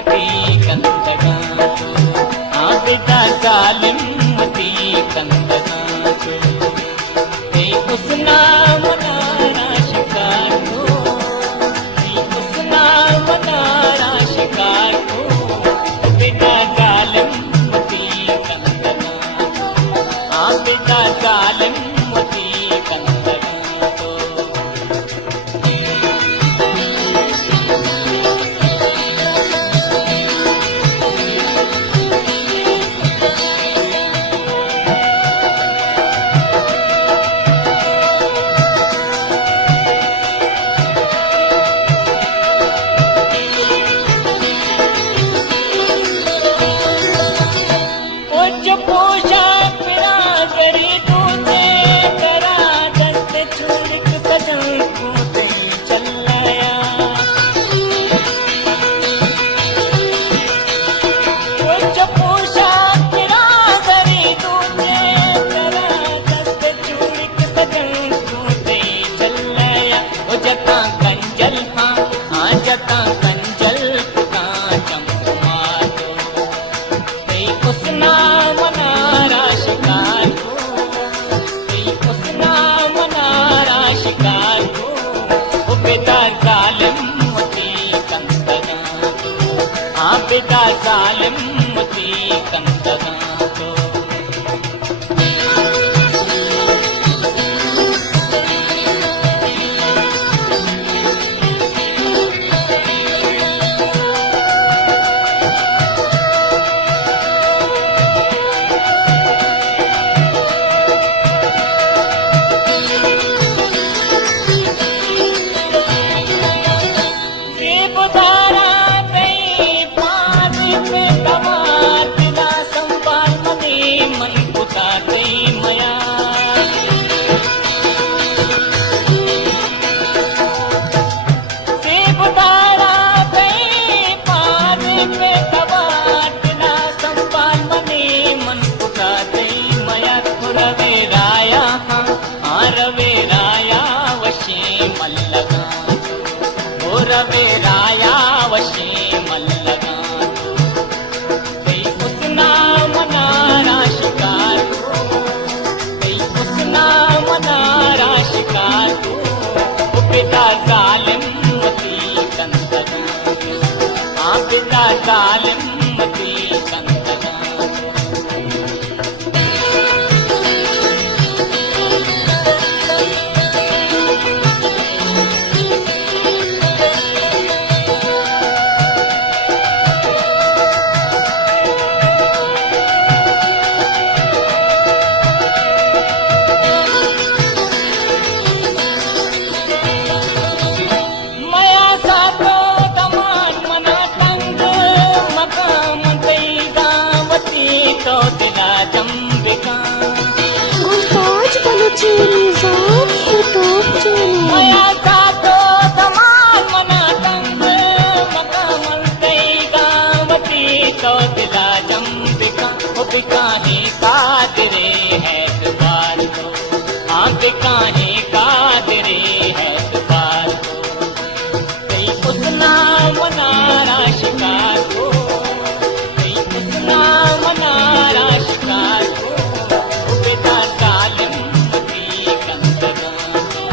मती कंदगाचो आबिदा जालिम मती कंदगाचो ते उसना मनारा शिकार को ते उसना मनारा शिकार को आबिदा जालिम मती कंदगाचो आबिदा जालिम मती कंदगाचो पोशा पिरा करी तुझे करा दस्त छुड़क सजन कूदे चलाया पोशा पिरा करी तुझे करा दस्त छुड़क सजन कूदे चलाया ओ जता कंजल हाँ जता कंजल पुता चमकुमा दो ते उसना मनारा शिकार को ते उसना मनारा शिकार को आबिदा जालिम मती कंदगाचो आबिदा जालिम मती कंदगाचो रवे राया वशी मल्लगा ते उसना मनारा शिकार को ते उसना मनारा शिकार को आबिदा जालिम मती कंदगाचो आबिदा जालिम मती कंदगाचो गुलताज बलूचिनी ज़ात यूट्यूब चैनल मया सातो तमान मना तंग मकामल तेगा मती तो दिला जंबिका ओ बिकाने कादरे है दुबार को हाँ बिकाने कादरे है दुबार को ते उसना मनारा शिकार को ते उसना मनारा शिकार को आबिदा जालिम मती कंदगाचो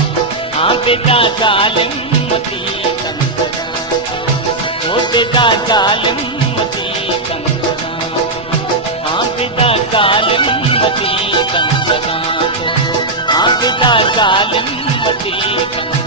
आबिदा जालिम मती कंदगाचो आबिदा जालिम मती कंदगाचो आबिदा जालिम मती कंदगाचो आबिदा जालिम मती कंदगाचो